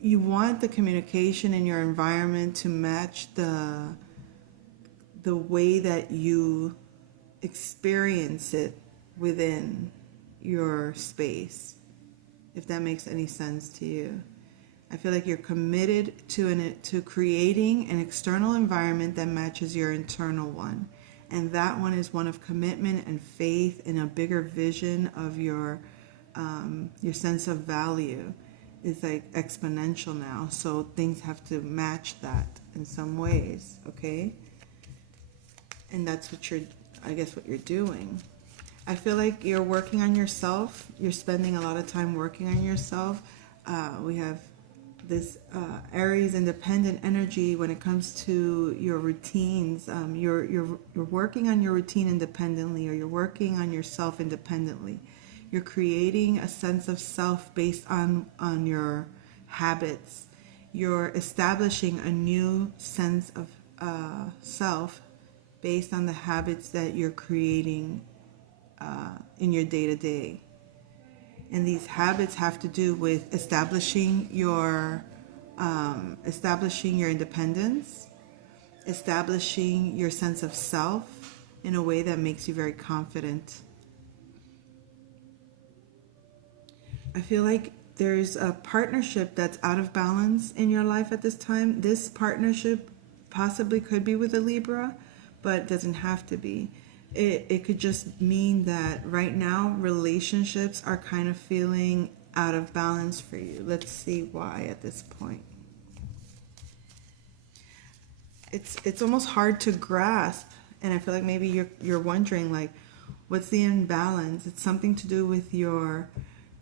you want the communication in your environment to match the way that you experience it within your space, if that makes any sense to you. I feel like you're committed to creating an external environment that matches your internal one. And that one is one of commitment and faith in a bigger vision of your sense of value. Is like exponential now. So things have to match that in some ways, okay? And that's what what you're doing. I feel like you're working on yourself. You're spending a lot of time working on yourself. We have this Aries independent energy when it comes to your routines. You're working on your routine independently, or you're working on yourself independently. You're creating a sense of self based on your habits. You're establishing a new sense of self based on the habits that you're creating in your day-to-day. And these habits have to do with establishing your independence, establishing your sense of self in a way that makes you very confident. I feel like there's a partnership that's out of balance in your life at this time. This partnership possibly could be with a Libra, but it doesn't have to be. It could just mean that right now relationships are kind of feeling out of balance for you. Let's see why at this point. It's almost hard to grasp, and I feel like maybe you're wondering, like, what's the imbalance? It's something to do with your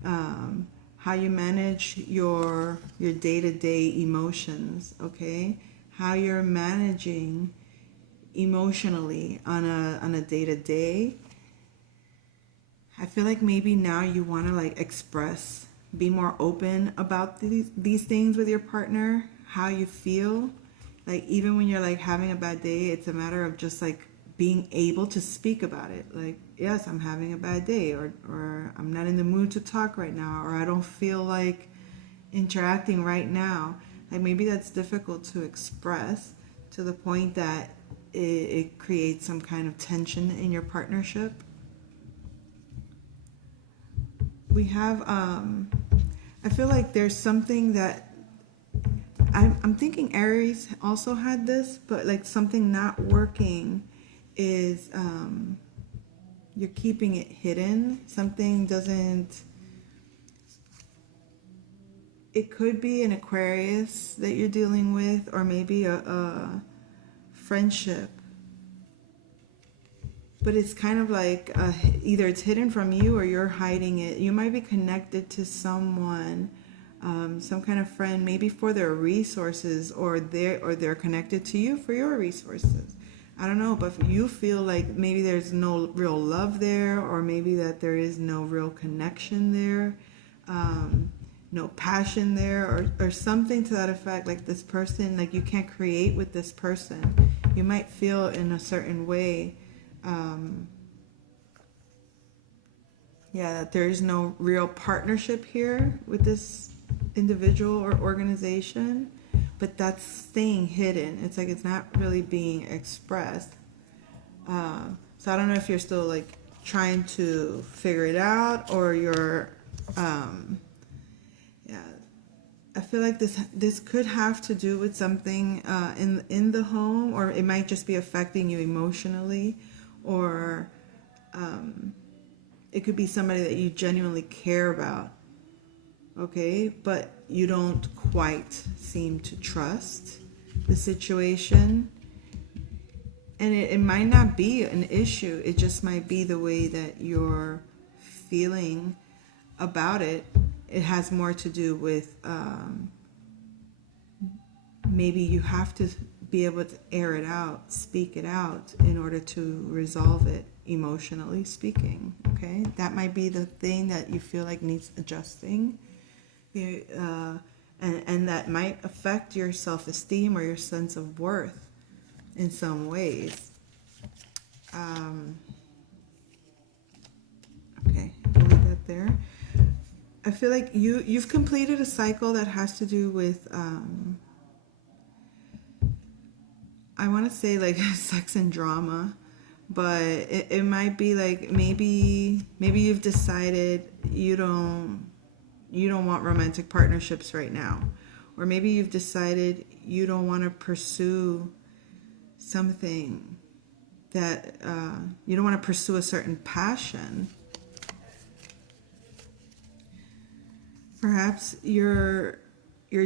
how you manage your day-to-day emotions, okay? How you're managing emotionally on a day-to-day. I feel like maybe now you want to like express, be more open about these things with your partner, how you feel. Like even when you're like having a bad day, it's a matter of just like being able to speak about it. Like, yes, I'm having a bad day, or I'm not in the mood to talk right now, or I don't feel like interacting right now. Like maybe that's difficult to express to the point that it creates some kind of tension in your partnership. We have, I feel like there's something that, I'm thinking Aries also had this, but like something not working is you're keeping it hidden. Something doesn't, it could be an Aquarius that you're dealing with, or maybe a friendship, but it's kind of like either it's hidden from you or you're hiding it. You might be connected to someone, some kind of friend, maybe for their resources, or they're connected to you for your resources. I don't know, but you feel like maybe there's no real love there, or maybe that there is no real connection there, no passion there, or something to that effect. Like this person, like you can't create with this person. You might feel in a certain way, that there is no real partnership here with this individual or organization, but that's staying hidden. It's like it's not really being expressed. So I don't know if you're still like trying to figure it out, or you're, I feel like this could have to do with something in the home, or it might just be affecting you emotionally, or it could be somebody that you genuinely care about, okay, but you don't quite seem to trust the situation. And it might not be an issue, it just might be the way that you're feeling about it. It has more to do with maybe you have to be able to air it out, speak it out in order to resolve it, emotionally speaking, okay? That might be the thing that you feel like needs adjusting, and that might affect your self-esteem or your sense of worth in some ways. Okay, I'll leave that there. I feel like you've completed a cycle that has to do with I want to say like sex and drama, but it might be like maybe you've decided you don't want romantic partnerships right now, or maybe you've decided you don't want to pursue something that you don't want to pursue a certain passion. Perhaps you're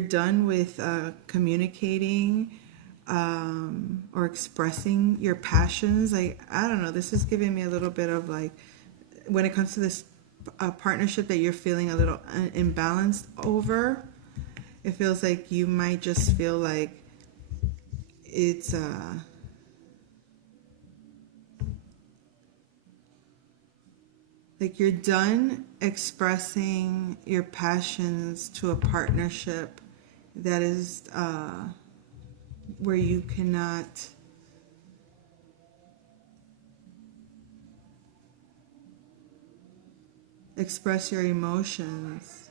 done with communicating or expressing your passions. Like, I don't know, this is giving me a little bit of like, when it comes to this partnership that you're feeling a little imbalanced over, it feels like you might just feel like it's like you're done expressing your passions to a partnership that is where you cannot express your emotions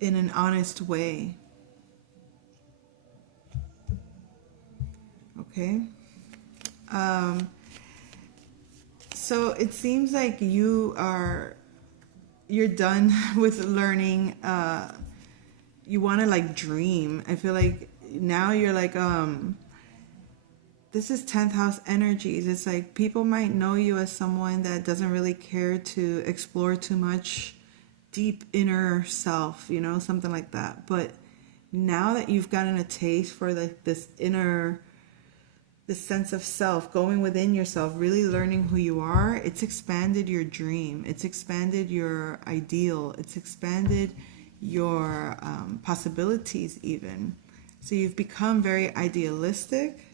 in an honest way. Okay? So it seems like you're done with learning. You want to like dream. I feel like now you're like, this is 10th house energies. It's like people might know you as someone that doesn't really care to explore too much deep inner self, you know, something like that. But now that you've gotten a taste for like this sense of self, going within yourself, really learning who you are, it's expanded your dream. It's expanded your ideal. It's expanded your possibilities even. So you've become very idealistic.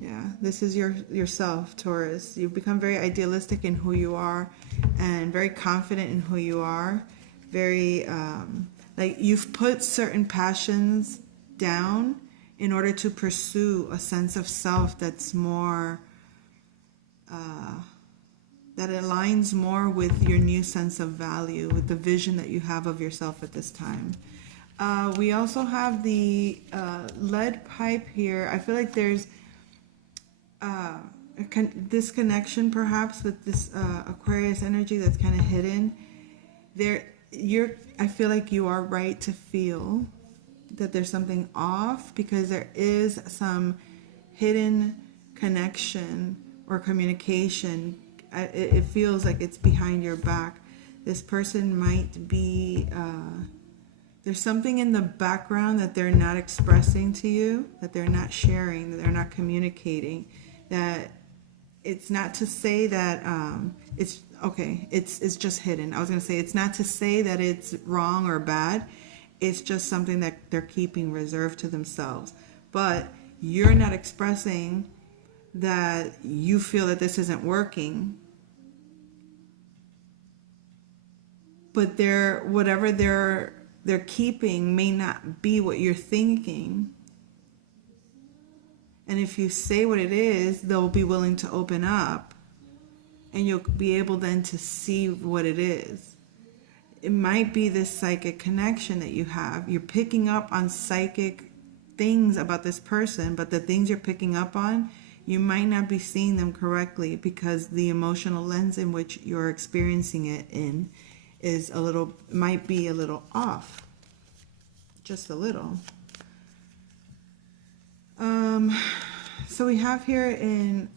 Yeah, this is yourself, Taurus. You've become very idealistic in who you are and very confident in who you are. Very, like you've put certain passions down in order to pursue a sense of self that's more, that aligns more with your new sense of value, with the vision that you have of yourself at this time. We also have the lead pipe here. I feel like there's this connection perhaps with this Aquarius energy that's kind of hidden. I feel like you are right to feel that there's something off, because there is some hidden connection or communication. It feels like it's behind your back. This person might be, there's something in the background that they're not expressing to you, that they're not sharing, that they're not communicating. That it's not to say that it's okay, it's just hidden. I was going to say it's not to say that it's wrong or bad. It's just something that they're keeping reserved to themselves. But you're not expressing that you feel that this isn't working. But whatever they're keeping may not be what you're thinking. And if you say what it is, they'll be willing to open up, and you'll be able then to see what it is. It might be this psychic connection that you have. You're picking up on psychic things about this person, but the things you're picking up on, you might not be seeing them correctly, because the emotional lens in which you're experiencing it in might be a little off. Just a little. So we have here in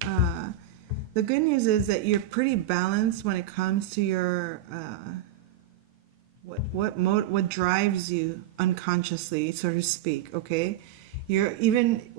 the good news is that you're pretty balanced when it comes to your what drives you unconsciously, so to speak. Okay, you're even